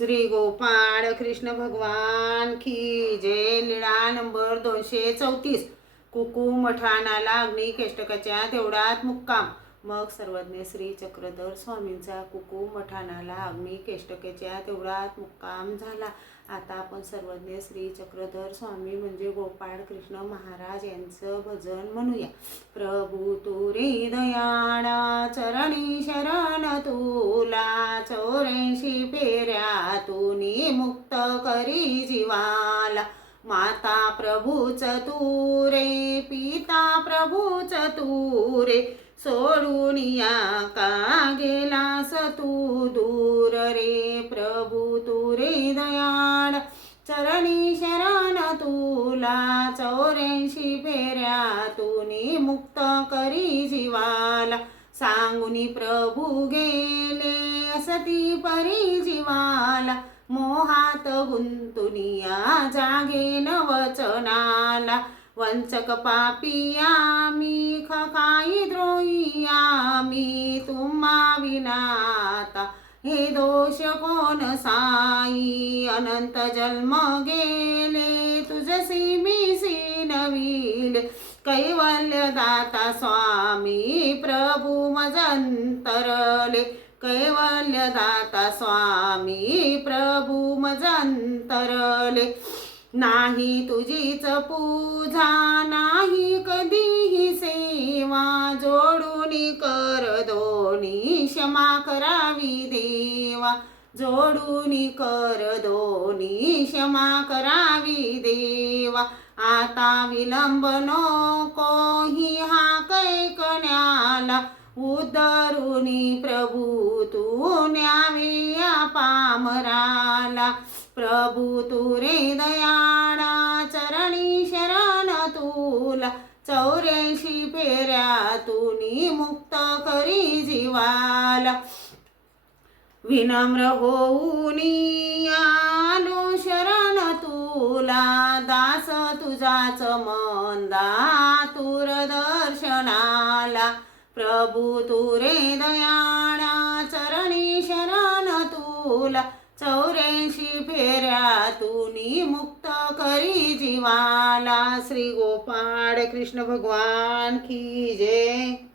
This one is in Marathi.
श्री गोपाळ कृष्ण भगवान की जय. लीळा नंबर 234. कुकू मठाणाला अग्नी केष्टकाच्या तेवढात मुक्काम. मग सर्वज्ञ श्री चक्रधर स्वामींचा कुकू मठाणाला अग्नी केष्टकेच्या तेवढात मुक्काम झाला. आता आपण सर्वज्ञ श्री चक्रधर स्वामी म्हणजे गोपाळ कृष्ण महाराज यांचं भजन म्हणूया. प्रभू तू रे दयाळा चरणी शरण तुला, 84 फेऱ्यातूनी मुक्त करी जीवाला. माता प्रभूच तू रे, पिता प्रभूच तू रे, सोडून या का गेलास तू दूर रे. प्रभू तू रे दयाळ चरणी शरण तुला, 84 फेऱ्यातूनी मुक्त करी जीवाला. सांगुनी प्रभू गेले असती परी जीवाला, मोहात गुंतुनिया जागेन वचनाला. वंचक पापी आम्ही, खकाई द्रोही आम्ही, तुम्हा विनाता हे दोष कोण साई. अनंत जन्म गेले तुझसी मी नविले, कैवल्य दाता स्वामी प्रभू मजंतरले. कैवल्य दाता स्वामी प्रभू मजंतरले. नाही तुझीच पूजा नाही कधीही सेवा, जोडून कर दोन्ही क्षमा करावी देवा. जोडून कर दोन्ही क्षमा करावी देवा. आता विलंब नको ही हाक ऐकण्याला, उद्धरुनी प्रभू तू न्यावे या पामराला. प्रभू तू रे दयाळा चरणी शरण तुला, 84 फेऱ्यातूनी मुक्त करी जीवाला. विनम्र होऊनी आलो शरण तुला, दास तुझाच मंदा तुर दर्शनाला. प्रभू तू रे दयाळा चरणी शरण तुला, 84 फेऱ्यातूनी मुक्त करी जीवाला. श्री गोपाळ कृष्ण भगवान की जय.